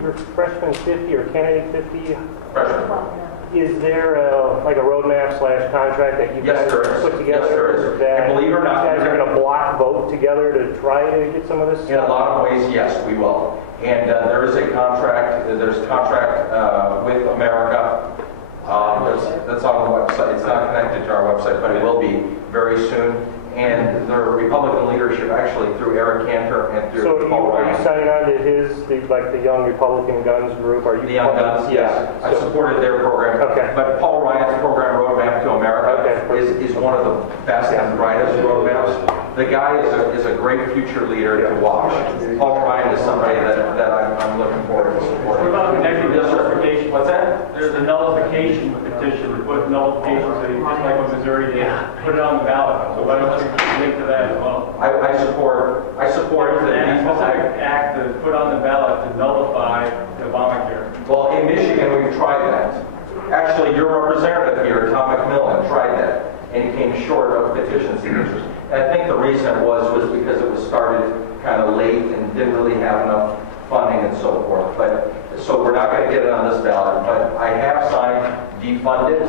Freshman 50 or candidate 50, Freshman. is there like a roadmap / contract that you guys put together? Yes, there is. That And believe it or not, you guys are going to block vote together to try to get some of this in a lot of ways, yes, we will. And there is a contract, there's a contract with America. That's on the website. It's not connected to our website, but it will be very soon. And the Republican leadership, actually through Eric Cantor and through Paul Ryan. Are you signing on to the Young Republican Guns group? Are you the Young Guns, yes. I supported their program. Okay. But Paul Ryan's program, Roadmap to America, is one of the best and brightest roadmaps. The guy is a great future leader to watch. Paul Ryan is somebody that I'm looking forward to supporting. What about connecting Yes, sir. nullification? What's that? There's a nullification petition to put nullification, so just like what Missouri did, put it on the ballot. So why don't you link to that as well? I support the act to put on the ballot to nullify the Obamacare. Well, in Michigan, we've tried that. Actually, your representative here, Tom McMillan, tried that, and he came short of petition signatures. And I think the reason was because it was started kind of late and didn't really have enough funding and so forth. But so we're not going to get it on this ballot. But I have signed defund it.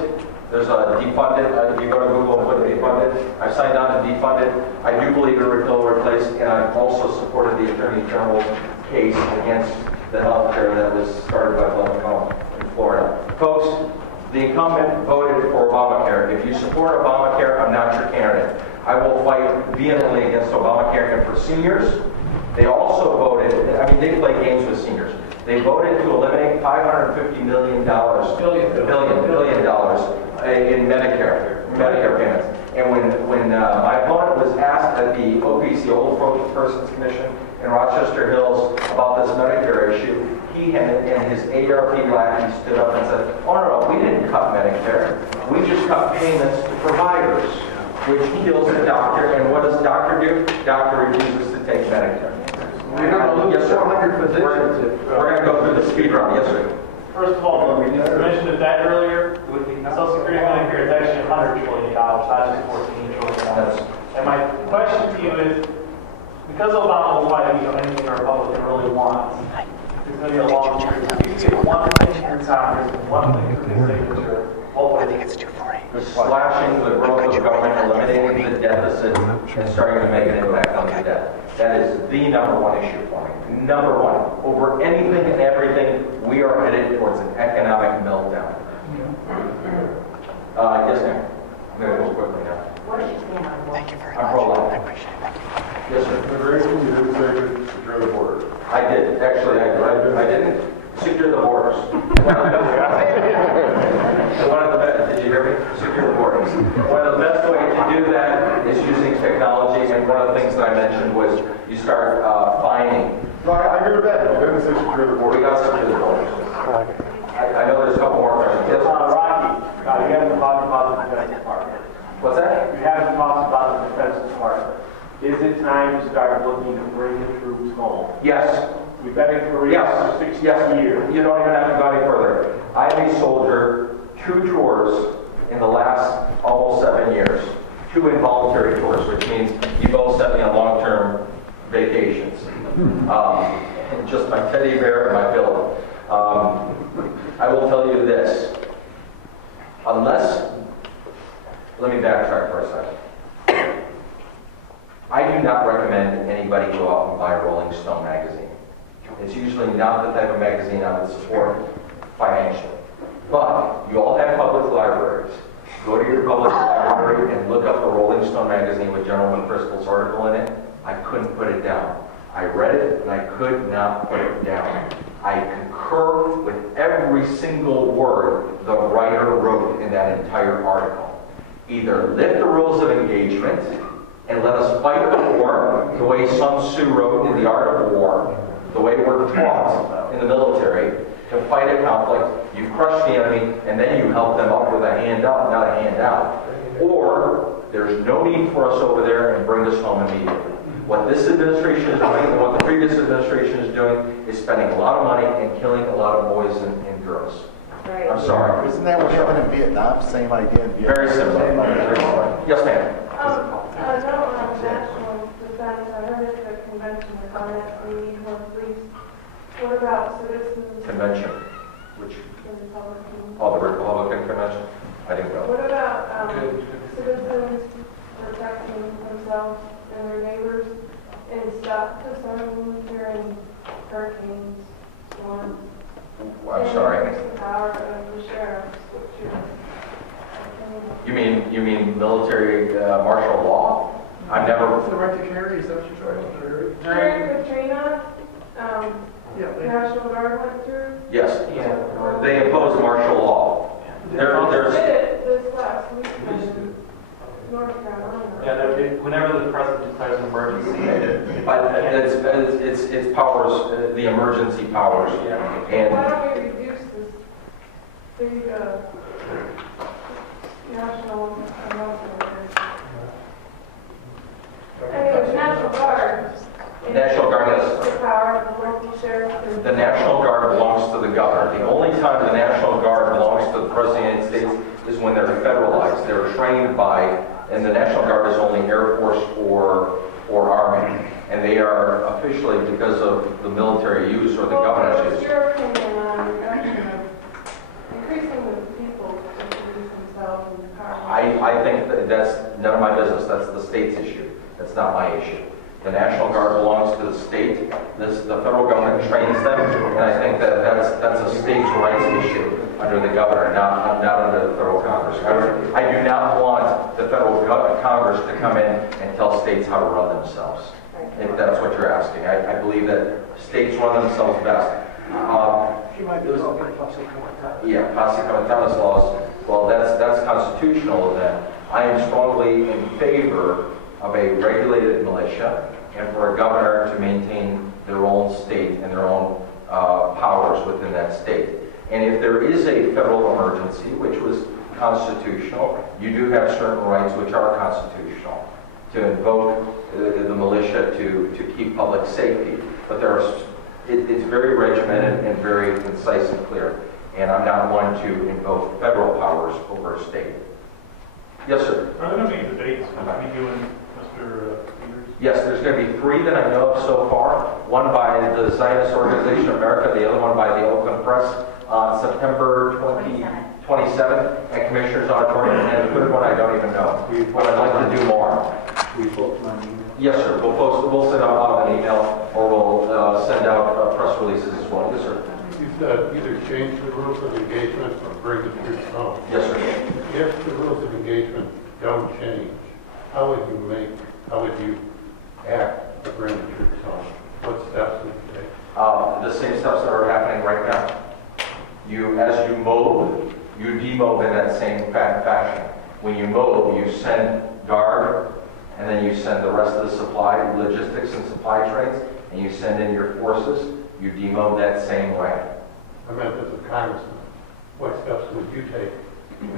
There's a defund it. If you go to Google and put defund it, I've signed on to defund it. I do believe in repeal or replace, and I've also supported the Attorney General's case against the health care that was started by Blumenthal in Florida. Folks, the incumbent voted for Obamacare. If you support Obamacare, I'm not your candidate. I will fight vehemently against Obamacare. And for seniors, they also voted, they play games with seniors. They voted to eliminate $550 million, billion dollars in Medicare payments. And when my opponent was asked at the OPC, Old Persons Commission in Rochester Hills, about this Medicare issue, he and his ARP lackey stood up and said, "Oh no, we didn't cut Medicare. We just cut payments to providers, which kills the doctor. And what does the doctor do? Doctor refuses to take Medicare." You're going to lose 400 positions. We're going to go through the speed run. Yes, sir. First of all, we just mentioned that earlier. Social Security Medicare is actually $100 trillion, not just $14 trillion. And my question to you is, because Obama will fight anything a Republican really wants, there's going to be a long period. If you get one thing through Congress and one thing through the signature, I think it's 240. Slashing the growth of government, eliminating the deficit, and starting to make an impact on the debt. That is the number one issue for me. Number one. Over anything and everything, we are headed towards an economic meltdown. Yes, ma'am. I'm going to go quickly now. What is your stand on that? Thank you very I'm much. pro-life. I appreciate it. Thank you. Yes, sir. Immigration, you didn't say to secure the border. I did. Actually, I didn't secure the borders. One of the best, did you hear me? Secure the borders. One of the best ways to do that is using technology, and one of the things that I mentioned was you start fining. No, I hear that. You didn't say secure the We border. got to secure the borders. I know there's a couple more questions. Yes, sir. Rocky, you haven't talked about the Defense Department. What's that? You haven't talked about the Defense Department. Is it time to start looking to bring the troops home? Yes. We've been in Korea for 60 years. You don't even have to go any further. I'm a soldier, 2 tours in the last almost 7 years. 2 involuntary tours, which means you both sent me on long-term vacations. And just my teddy bear and my pillow. I will tell you this. Let me backtrack for a second. I do not recommend anybody go out and buy a Rolling Stone magazine. It's usually not the type of magazine I would support financially. But you all have public libraries. Go to your public library and look up the Rolling Stone magazine with General McChrystal's article in it. I couldn't put it down. I read it and I could not put it down. I concur with every single word the writer wrote in that entire article. Either lift the rules of engagement and let us fight the war the way Sun Tzu wrote in The Art of War, the way we're taught in the military, to fight a conflict. You crush the enemy, and then you help them up with a hand up, not a hand out. Or there's no need for us over there, and bring us home immediately. What this administration is doing, and what the previous administration is doing, is spending a lot of money and killing a lot of boys and girls. Right. I'm sorry. Isn't that what happened in Vietnam? Same idea in Vietnam. Very similar. Same idea. Very similar. Yes, ma'am. No, on national defense, I heard at the convention the comments we need more police. What about citizens? Convention, which, The Republican? oh, the Republican convention? I didn't go. What about citizens protecting themselves and their neighbors and stop concerning during hurricanes, storms? I'm sorry. And increase the power of the sheriffs, which is, You mean military martial law? I've never. The right to carry, is that what you're talking about? during Katrina, National Guard went through. Yes, they impose martial law. There's. Did it this last week in North Carolina. Yeah, whenever the president declares an emergency. But it's powers, the emergency powers. Why And don't we reduce this big national military? I mean, the National Guard. National Guard is- The power of the local sheriff. the National Guard belongs to the governor. The only time the National Guard belongs to the President of the United States is when they're federalized. They're trained by, and the National Guard is only Air Force or Army. And they are officially, because of the military use or the governor's What's use. your opinion on reduction of increasing the people to introduce themselves in the car? I think that's none of my business. That's the state's issue. That's not my issue. The National Guard belongs to the state. The federal government trains them, and I think that's a states' rights issue under the governor, not under the federal Congress. I do not want the federal Congress to come in and tell states how to run themselves, if that's what you're asking. I believe that states run themselves best. Yeah, posse comitatus laws. Well, that's constitutional then. I am strongly in favor of a regulated militia and for a governor to maintain their own state and their own powers within that state. And if there is a federal emergency, which was constitutional, you do have certain rights which are constitutional to invoke the militia to keep public safety. But it's very regimented and very concise and clear. And I'm not one to invoke federal powers over a state. Yes, sir. Are there going to be debates between you and Mr. Peters? Yes, there's going to be 3 that I know of so far. One by the Zionist Organization of America, the other one by the Oakland Press on September 27th at Commissioner's Auditorium, and the third one I don't even know. But I'd like to do more. Yes, sir. We'll send out an email, or we'll send out press releases as well. Yes, sir. You said either change the rules of engagement or bring the troops home. Yes, sir. If the rules of engagement don't change, how would you act to bring the troops home? What steps would you take? The same steps that are happening right now. As you mob, you demob in that same fashion. When you mob, you send guard, and then you send the rest of the supply, logistics and supply trains, and you send in your forces. You demob that same way. I meant as a congressman. What steps would you take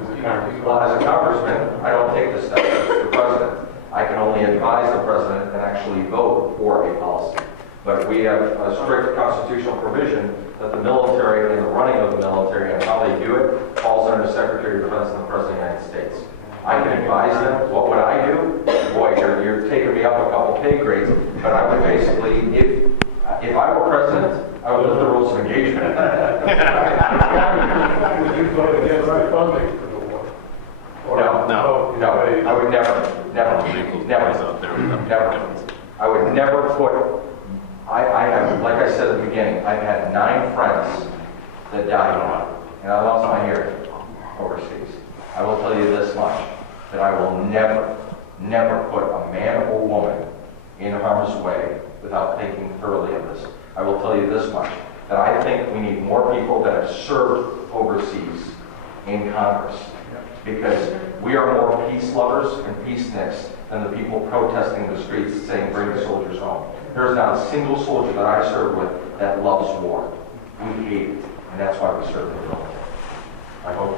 as a congressman? Well, as a congressman, I don't take the steps as the president. I can only advise the president and actually vote for a policy. But we have a strict constitutional provision that the military and the running of the military and how they do it falls under Secretary of Defense and the President of the United States. I can advise them. What would I do? Boy, you're taking me up a couple pay grades. But I would basically, if I were president, I would lift the rules of engagement. Would you vote against the funding for the war? No, I would never. I would never put, I have, like I said at the beginning, I've had 9 friends that died, and I lost my hearing overseas. I will tell you this much, that I will never put a man or woman in harm's way without thinking thoroughly of this. I will tell you this much, that I think we need more people that have served overseas in Congress, because we are more peace lovers and peaceniks than the people protesting the streets saying bring the soldiers home. There's not a single soldier that I served with that loves war. We hate it, and that's why we serve in the military. I hope